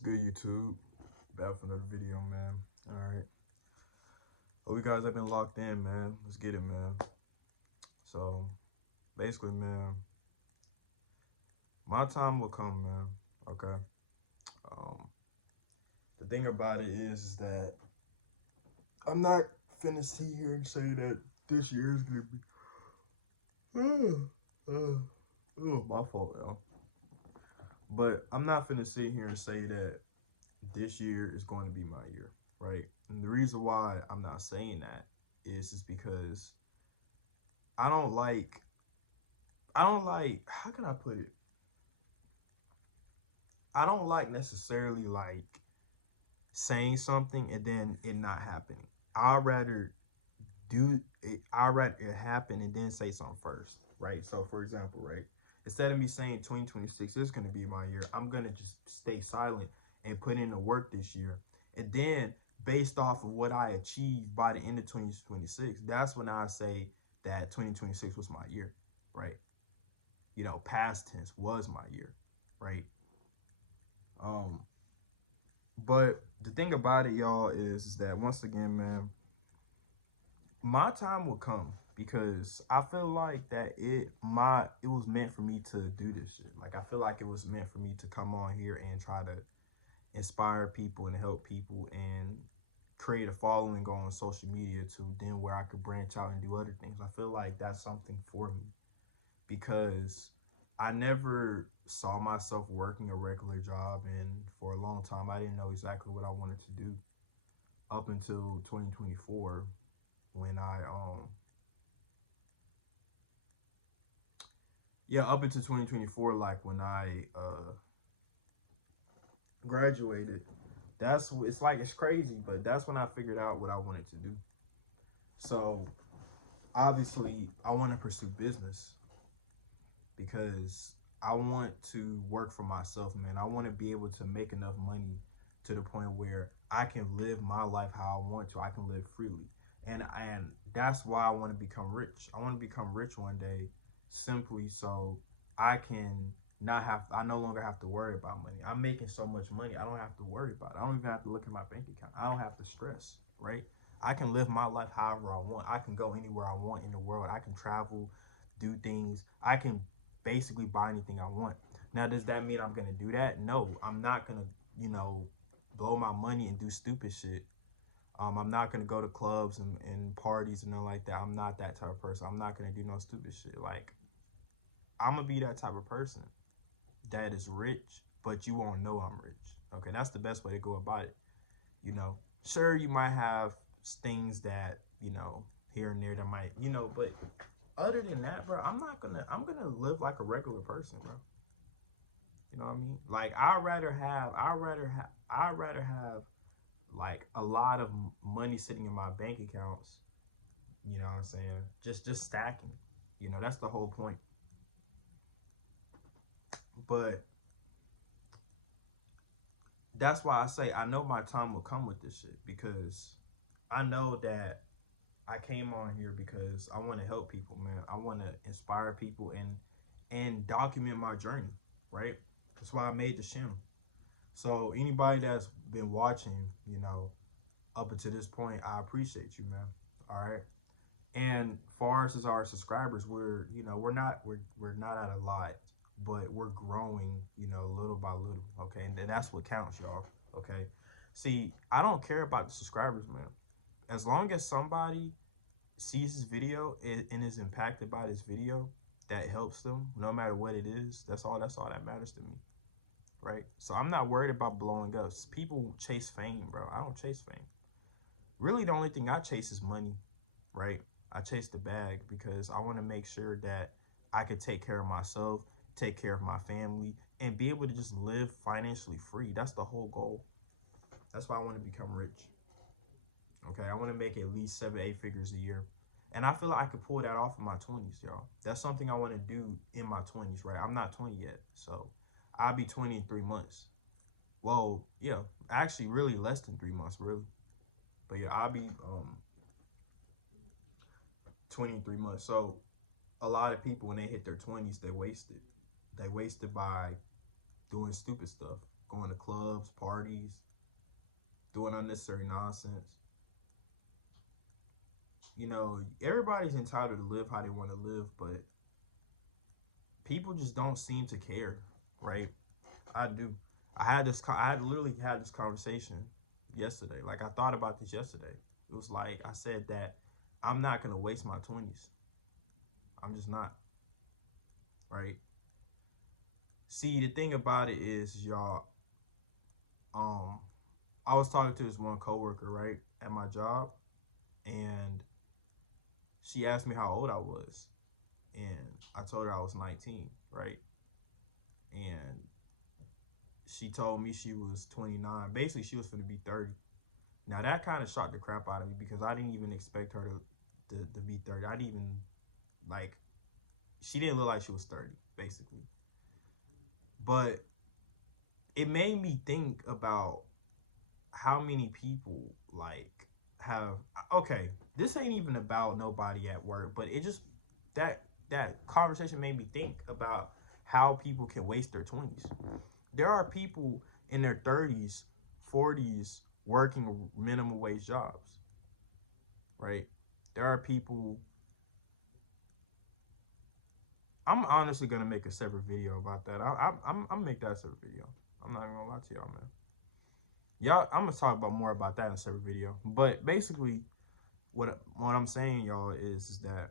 What's good, YouTube? Back for another video, man. Alright. Hope you guys have been locked in, man. Let's get it, man. So, basically, man, my time will come, man. Okay? Um, the thing about it is that I'm not finna sit here and say that this year is gonna be. Oh, my fault, y'all. But I'm not finna sit here and say that this year is going to be my year, right? And the reason why I'm not saying that is just because I don't like how can I put it? I don't like necessarily like saying something and then it not happening. I'd rather I'd rather it happen and then say something first, right? So for example, right? Instead of me saying 2026 is gonna be my year, I'm gonna just stay silent and put in the work this year. And then based off of what I achieved by the end of 2026, that's when I say that 2026 was my year, right? You know, past tense was my year, right? Um, but the thing about it, y'all, is that once again, man, my time will come because I feel like that it was meant for me to do this shit. Like I feel like it was meant for me to come on here and try to inspire people and help people and create a following on social media to then where I could branch out and do other things. I feel like that's something for me because I never saw myself working a regular job, and for a long time I didn't know exactly what I wanted to do up until 2024 when I up until 2024, like when I graduated. That's it's like it's crazy, but that's when I figured out what I wanted to do. So obviously I want to pursue business because I want to work for myself, man. I want to be able to make enough money to the point where I can live my life how I want to. I can live freely. And that's why I want to become rich. I want to become rich one day simply so I can not have I no longer have to worry about money. I'm making so much money. I don't have to worry about it. I don't even have to look at my bank account. I don't have to stress, right? I can live my life however I want. I can go anywhere I want in the world. I can travel, do things. I can basically buy anything I want. Now, does that mean I'm gonna do that? No, I'm not gonna, blow my money and do stupid shit. I'm not gonna go to clubs and parties and nothing like that. I'm not that type of person. I'm not gonna do no stupid shit. Like, I'm gonna be that type of person that is rich, but you won't know I'm rich. Okay, that's the best way to go about it. You know, sure, you might have things that, here and there that might, but other than that, bro, I'm gonna live like a regular person, bro. You know what I mean? Like I'd rather have like a lot of money sitting in my bank accounts. You know what I'm saying? Just stacking. That's the whole point. But that's why I say I know my time will come with this shit because I know that I came on here because I want to help people, man. I want to inspire people and document my journey, right? That's why I made the channel. So anybody that's been watching, up until this point, I appreciate you, man. All right. And far as our subscribers, we're not at a lot, but we're growing, little by little. Okay, and that's what counts, y'all. Okay. See, I don't care about the subscribers, man. As long as somebody sees this video and is impacted by this video, that helps them, no matter what it is. That's all that matters to me, right? So I'm not worried about blowing up. People chase fame, bro. I don't chase fame. Really, the only thing I chase is money, right? I chase the bag because I want to make sure that I could take care of myself, take care of my family, and be able to just live financially free. That's the whole goal. That's why I want to become rich. Okay, I want to make at least 7, 8 figures a year. And I feel like I could pull that off in my 20s, y'all. That's something I want to do in my 20s, right? I'm not 20 yet, so I'll be 20 in 3 months. Well, yeah, actually really less than 3 months, really. But yeah, I'll be 20 in 3 months. So a lot of people, when they hit their 20s, they wasted. They wasted by doing stupid stuff. going to clubs, parties, doing unnecessary nonsense. You know, everybody's entitled to live how they want to live, but people just don't seem to care, right? I do. I had literally had this conversation yesterday. Like, I thought about this yesterday. It was like, I said that I'm not going to waste my 20s. I'm just not, right? See, the thing about it is, y'all, um, I was talking to this one coworker, right, at my job, and she asked me how old I was, and I told her I was 19, right? And she told me she was 29. Basically, she was going to be 30. Now, that kind of shocked the crap out of me because I didn't even expect her to be 30. I didn't even, like, she didn't look like she was 30, basically. But it made me think about how many people, like, have, okay, this ain't even about nobody at work, but it just, that conversation made me think about how people can waste their 20s. There are people in their 30s, 40s working minimum wage jobs, right? There are people. I'm honestly gonna make a separate video about that. I'm gonna make that a separate video. I'm not even gonna lie to y'all, man. Y'all, I'm gonna talk about more about that in a separate video. But basically, what I'm saying, y'all, is that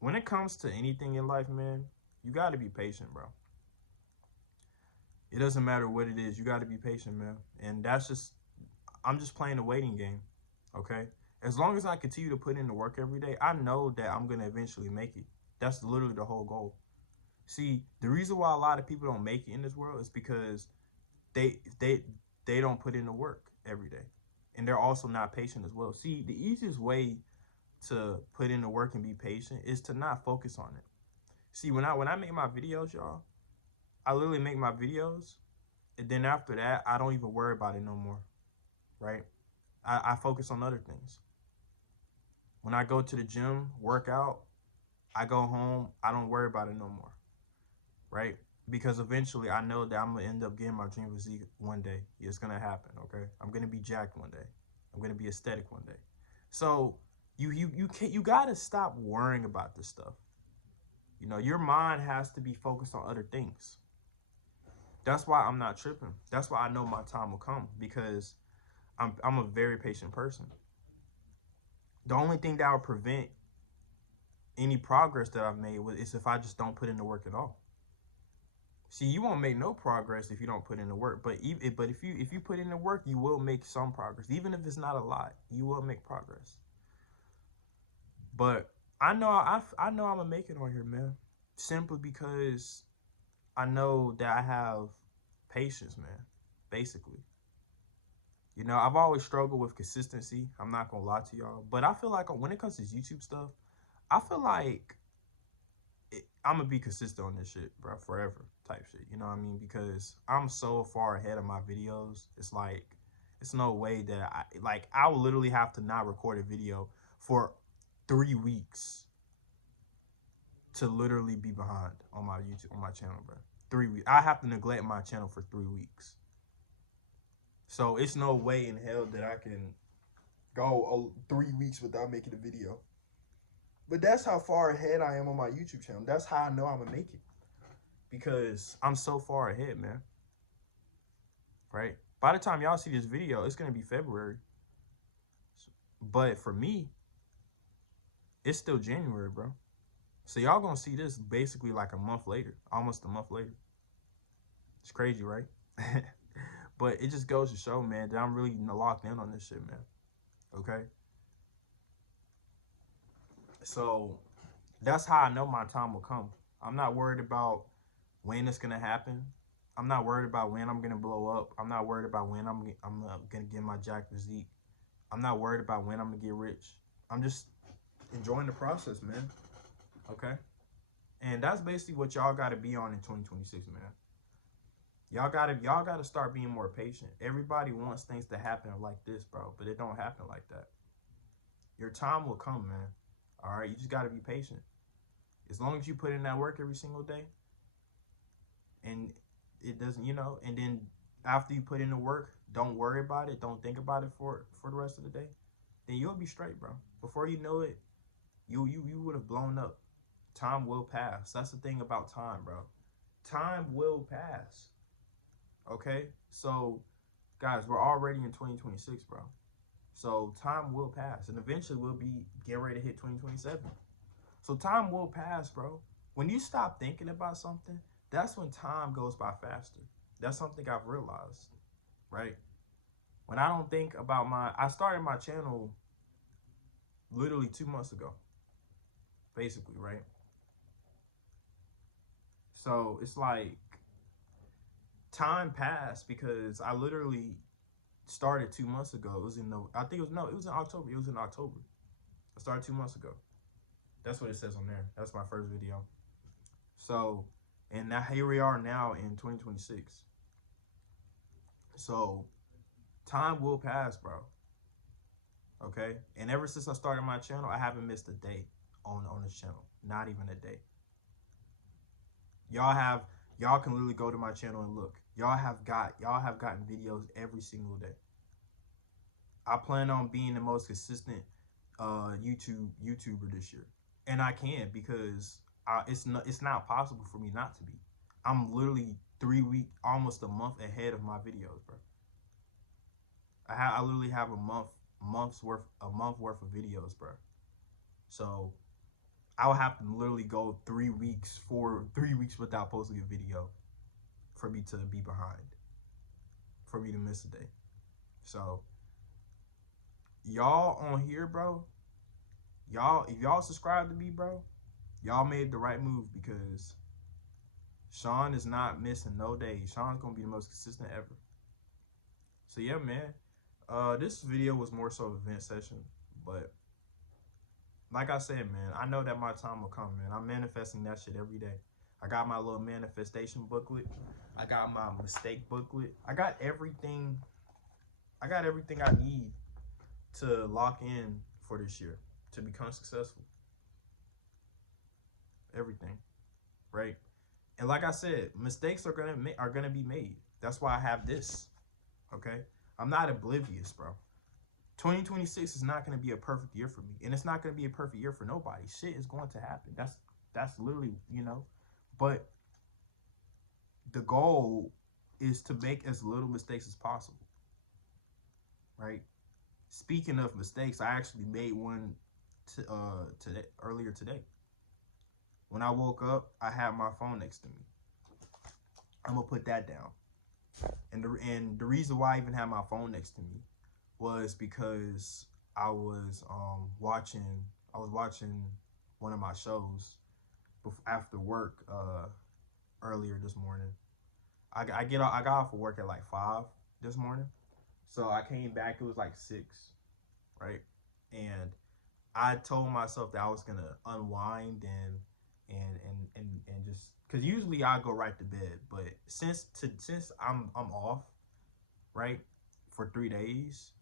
when it comes to anything in life, man, you gotta be patient, bro. It doesn't matter what it is. You got to be patient, man. And that's just, I'm just playing the waiting game, okay? As long as I continue to put in the work every day, I know that I'm going to eventually make it. That's literally the whole goal. See, the reason why a lot of people don't make it in this world is because they they they don't put in the work every day. And they're also not patient as well. See, the easiest way to put in the work and be patient is to not focus on it. See, when I make my videos, y'all, I literally make my videos, and then after that, I don't even worry about it no more, right? I focus on other things. When I go to the gym, work out, I go home, I don't worry about it no more, right? Because eventually I know that I'm going to end up getting my dream physique one day. It's going to happen, okay? I'm going to be jacked one day. I'm going to be aesthetic one day. So you got to stop worrying about this stuff. You know, your mind has to be focused on other things. That's why I'm not tripping. That's why I know my time will come, because I'm a very patient person. The only thing that would prevent any progress that I've made is if I just don't put in the work at all. See, you won't make no progress if you don't put in the work. But if you put in the work, you will make some progress. Even if it's not a lot, you will make progress. But I know I'm gonna make it on here, man. Simply because I know that I have patience, man. Basically. You know, I've always struggled with consistency. I'm not gonna lie to y'all. But I feel like when it comes to YouTube stuff, I feel like I'm gonna be consistent on this shit, bro, forever type shit. You know what I mean? Because I'm so far ahead of my videos. It's like, it's no way that I will literally have to not record a video for 3 weeks to literally be behind on my YouTube, on my channel, bro. 3 weeks. I have to neglect my channel for 3 weeks. So it's no way in hell that I can go 3 weeks without making a video. But that's how far ahead I am on my YouTube channel. That's how I know I'm gonna make it, because I'm so far ahead, man. Right? By the time y'all see this video, it's gonna be February. But for me, it's still January, bro. So y'all gonna see this basically like a month later, almost a month later. It's crazy, right? But it just goes to show, man, that I'm really locked in on this shit, man. Okay? So that's how I know my time will come. I'm not worried about when it's gonna happen. I'm not worried about when I'm gonna blow up. I'm not worried about when I'm gonna get my jack physique. I'm not worried about when I'm gonna get rich. I'm just enjoying the process, man. Okay? And that's basically what y'all gotta be on in 2026, man. Y'all gotta start being more patient. Everybody wants things to happen like this, bro, but it don't happen like that. Your time will come, man. All right, you just gotta be patient. As long as you put in that work every single day, and it doesn't, you know. And then after you put in the work, don't worry about it. Don't think about it for the rest of the day. Then you'll be straight, bro. Before you know it, you would have blown up. Time will pass. That's the thing about time, bro. Time will pass. Okay? So, guys, we're already in 2026, bro. So, time will pass. And eventually we'll be getting ready to hit 2027. So, time will pass, bro. When you stop thinking about something, that's when time goes by faster. That's something I've realized, right? When I don't think about I started my channel literally 2 months ago, basically, right? So it's like time passed because I literally started 2 months ago. It was in no, I think it was no, it was in October. It was in October. I started 2 months ago. That's what it says on there. That's my first video. So, and now here we are now in 2026. So, time will pass, bro. Okay, and ever since I started my channel, I haven't missed a day on this channel. Not even a day. Y'all can literally go to my channel and look. Y'all have gotten videos every single day. I plan on being the most consistent YouTuber this year, and I can because it's not possible for me not to be. I'm literally 3 weeks, almost a month ahead of my videos, bro. I literally have a month worth of videos, bro. So I would have to literally go 3 weeks without posting a video for me to be behind, for me to miss a day. So y'all on here, bro, if y'all subscribe to me, bro, y'all made the right move because Sean is not missing no days. Sean's gonna be the most consistent ever. So yeah, man. This video was more so a vent session, but like I said, man, I know that my time will come, man. I'm manifesting that shit every day. I got my little manifestation booklet. I got my mistake booklet. I got everything I need to lock in for this year to become successful. Everything, right? And like I said, mistakes are gonna be made. That's why I have this. Okay, I'm not oblivious, bro. 2026 is not going to be a perfect year for me, and it's not going to be a perfect year for nobody. Shit is going to happen. That's literally, you know. But the goal is to make as little mistakes as possible, right? Speaking of mistakes, I actually made one today, earlier today. When I woke up, I had my phone next to me. I'm gonna put that down. And the reason why I even had my phone next to me was because I was watching one of my shows after work earlier this morning. I got off of work at like 5 this morning, so I came back. It was like 6, right? And I told myself that I was gonna unwind and just because usually I go right to bed, but since I'm off, right, for 3 days.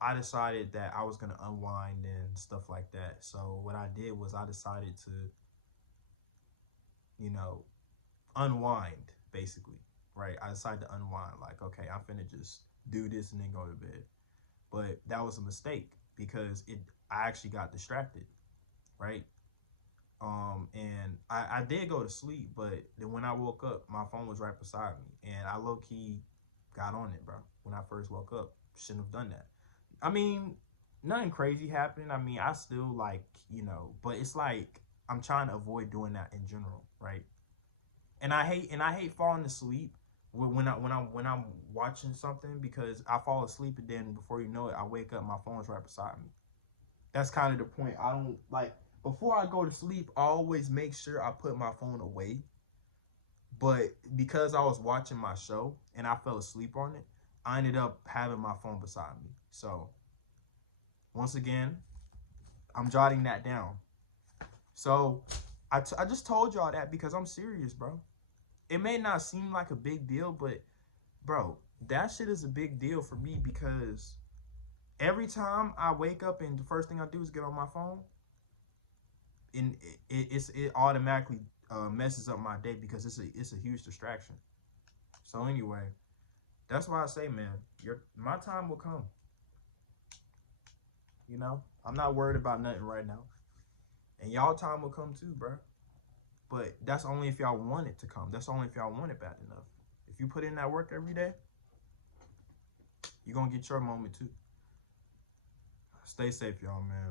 I decided that I was gonna unwind and stuff like that. So what I did was I decided to, you know, unwind basically, right? I decided to unwind. Like, okay, I'm finna just do this and then go to bed. But that was a mistake because I actually got distracted, right? And I did go to sleep, but then when I woke up, my phone was right beside me, and I low key got on it, bro. When I first woke up, shouldn't have done that. I mean, nothing crazy happened. I mean, I still like, you know, but it's like I'm trying to avoid doing that in general, right? And I hate falling asleep when I'm watching something because I fall asleep and then before you know it, I wake up, my phone's right beside me. That's kind of the point. I don't like before I go to sleep, I always make sure I put my phone away. But because I was watching my show and I fell asleep on it, I ended up having my phone beside me. So once again, I'm jotting that down. So I just told y'all that because I'm serious, bro. It may not seem like a big deal, but bro, that shit is a big deal for me because every time I wake up and the first thing I do is get on my phone, and it automatically messes up my day because it's a huge distraction. So anyway, that's why I say, man, my time will come. You know, I'm not worried about nothing right now, and y'all time will come too, bro. But that's only if y'all want it to come. That's only if y'all want it bad enough. If you put in that work every day, you're gonna get your moment too. Stay safe, y'all, man.